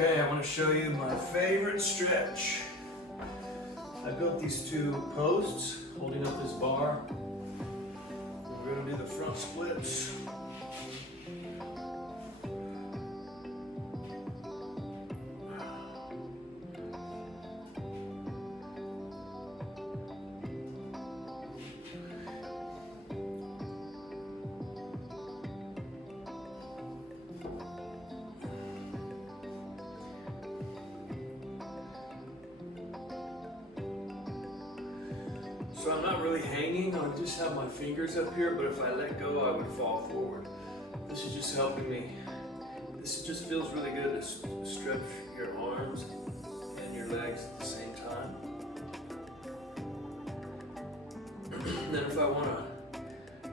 Okay, I want to show you my favorite stretch. I built these two posts holding up this bar. We're going to do the front splits. So I'm not really hanging, I just have my fingers up here, but if I let go, I would fall forward. This is just helping me. This just feels really good to stretch your arms and your legs at the same time. And then if I want to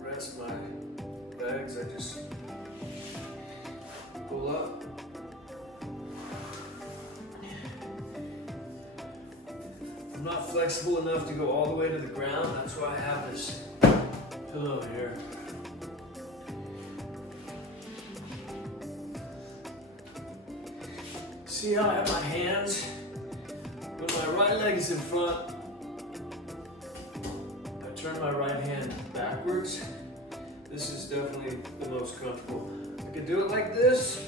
rest my legs, I just pull up. I'm not flexible enough to go all the way to the ground. That's why I have this pillow here. See how I have my hands? When my right leg is in front, I turn my right hand backwards. This is definitely the most comfortable. I can do it like this,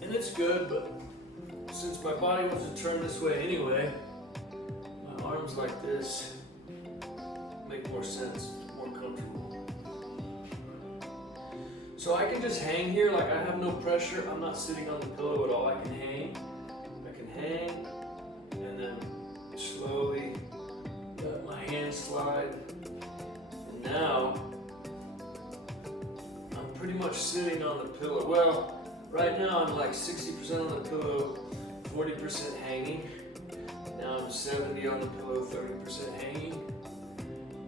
and it's good, but since my body wants to turn this way anyway, arms like this make more sense, more comfortable. So I can just hang here, like I have no pressure. I'm not sitting on the pillow at all. I can hang, and then slowly let my hand slide. And now I'm pretty much sitting on the pillow. Well, right now I'm like 60% on the pillow, 40% hanging. Now I'm 70 on the pillow, 30% hanging.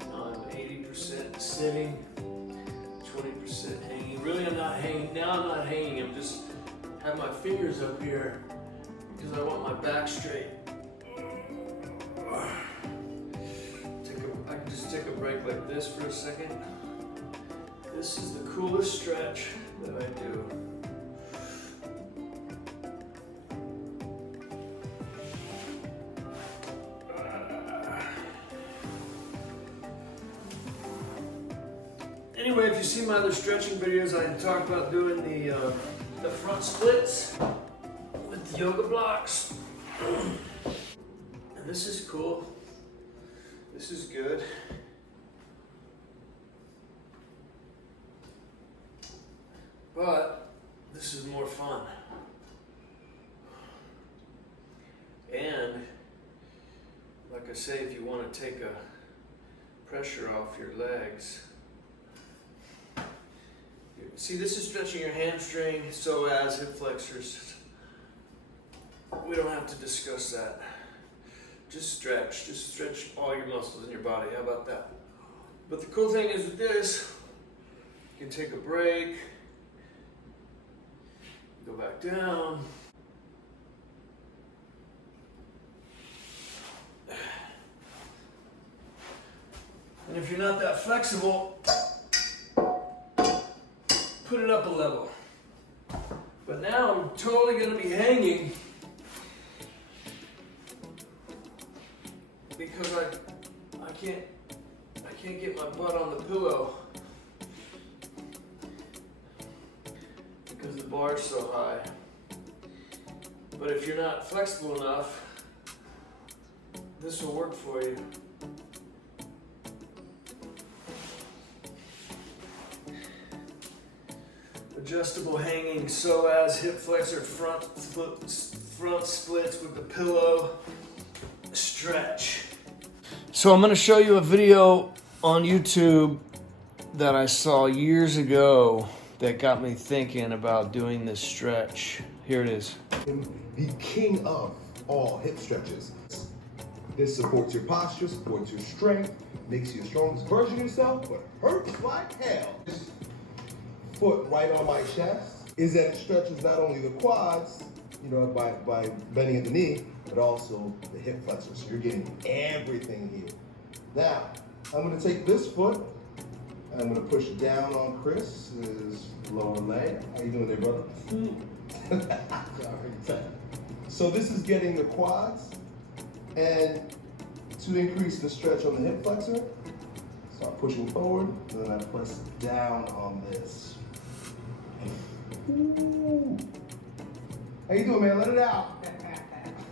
Now I'm 80% sitting, 20% hanging. Really, I'm not hanging. Now I'm not hanging. I'm just have my fingers up here because I want my back straight. I can just take a break like this for a second. This is the coolest stretch that I do. Anyway, if you see my other stretching videos, I talked about doing the front splits with the yoga blocks. And this is cool. This is good. But this is more fun. And like I say, if you want to take a pressure off your legs, see, this is stretching your hamstring, so as hip flexors. We don't have to discuss that. Just stretch all your muscles in your body. How about that? But the cool thing is with this, you can take a break, go back down. And if you're not that flexible, put it up a level. But now I'm totally going to be hanging because I can't get my butt on the pillow because the bar is so high. But if you're not flexible enough, this will work for you. Adjustable hanging, so as hip flexor front splits with the pillow stretch. So I'm going to show you a video on YouTube that I saw years ago that got me thinking about doing this stretch. Here it is. The king of all hip stretches. This supports your posture, supports your strength, makes you the strongest version of yourself, but hurts like hell. Foot right on my chest is that it stretches not only the quads, by bending at the knee, but also the hip flexors. So you're getting everything here. Now, I'm going to take this foot and I'm going to push down on Chris's lower leg. How you doing there, brother? So this is getting the quads, and to increase the stretch on the hip flexor, start pushing forward, and then I press down on this. Ooh. How you doing, man? Let it out.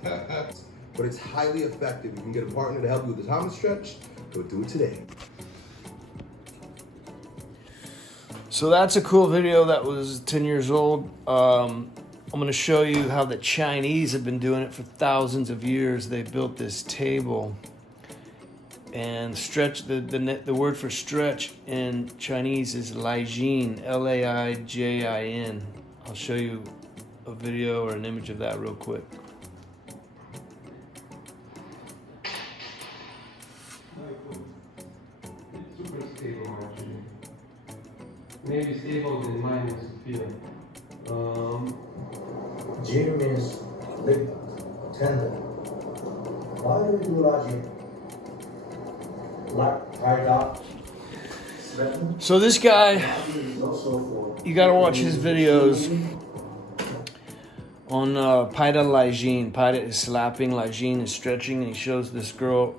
But it's highly effective. You can get a partner to help you with the Thomas stretch. Go do it today. So that's a cool video that was 10 years old. I'm going to show you how the Chinese have been doing it for thousands of years. They built this table, and stretch, the word for stretch in Chinese is Laijin, Laijin. I'll show you a video or an image of that real quick. It's super stable actually. Maybe stable than mine is feel. Jin means leg, tendon. Why do we do lodging? Like tied up, threatened. So this guy, Is also for you got to watch his videos on Paida Laijin. Paida is slapping, Laijin is stretching, and he shows this girl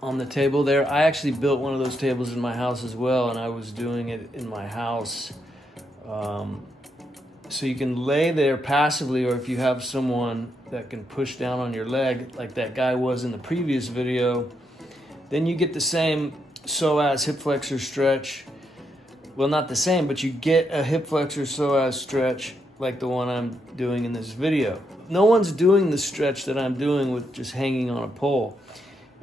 on the table there. I actually built one of those tables in my house as well, and I was doing it in my house. So you can lay there passively, or if you have someone that can push down on your leg, like that guy was in the previous video, then you get the same psoas hip flexor stretch. Well, not the same, but you get a hip flexor psoas stretch like the one I'm doing in this video. No one's doing the stretch that I'm doing with just hanging on a pole.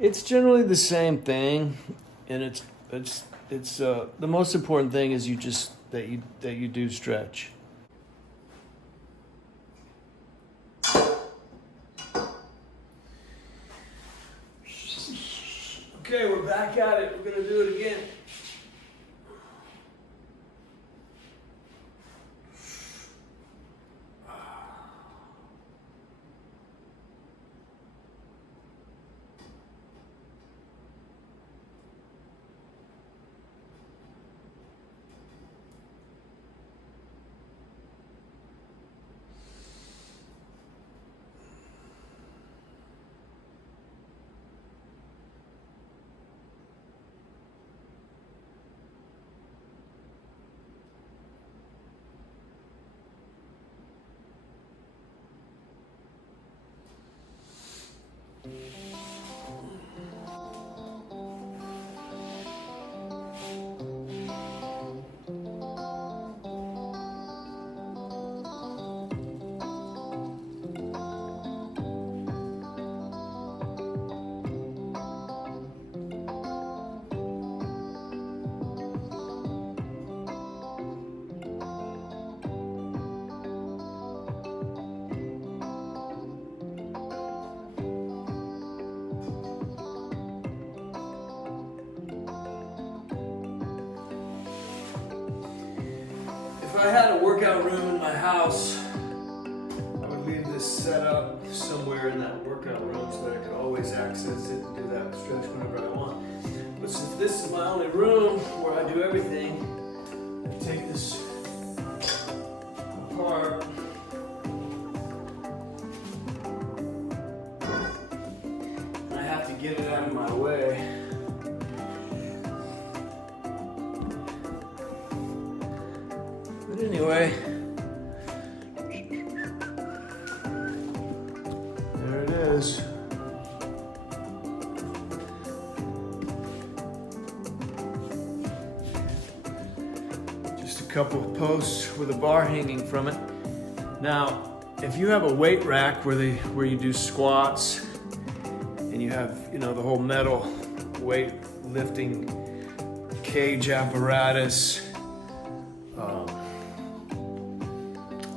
It's generally the same thing, and it's the most important thing is that you do stretch. Okay, we're back at it. We're gonna do it again. If I had a workout room in my house, I would leave this set up somewhere in that workout room so that I could always access it and do that stretch whenever I want. But since this is my only room where I do everything, I take this apart. And I have to get it out of my way. But anyway, there it is. Just a couple of posts with a bar hanging from it. Now, if you have a weight rack where you do squats and you have, the whole metal weight lifting cage apparatus,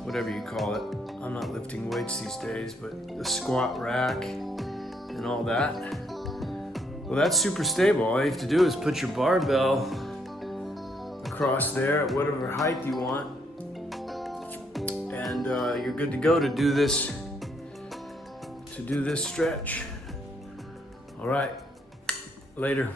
whatever you call it. I'm not lifting weights these days, but the squat rack and all that. Well, that's super stable. All you have to do is put your barbell across there at whatever height you want, and you're good to go to do this stretch. All right, later.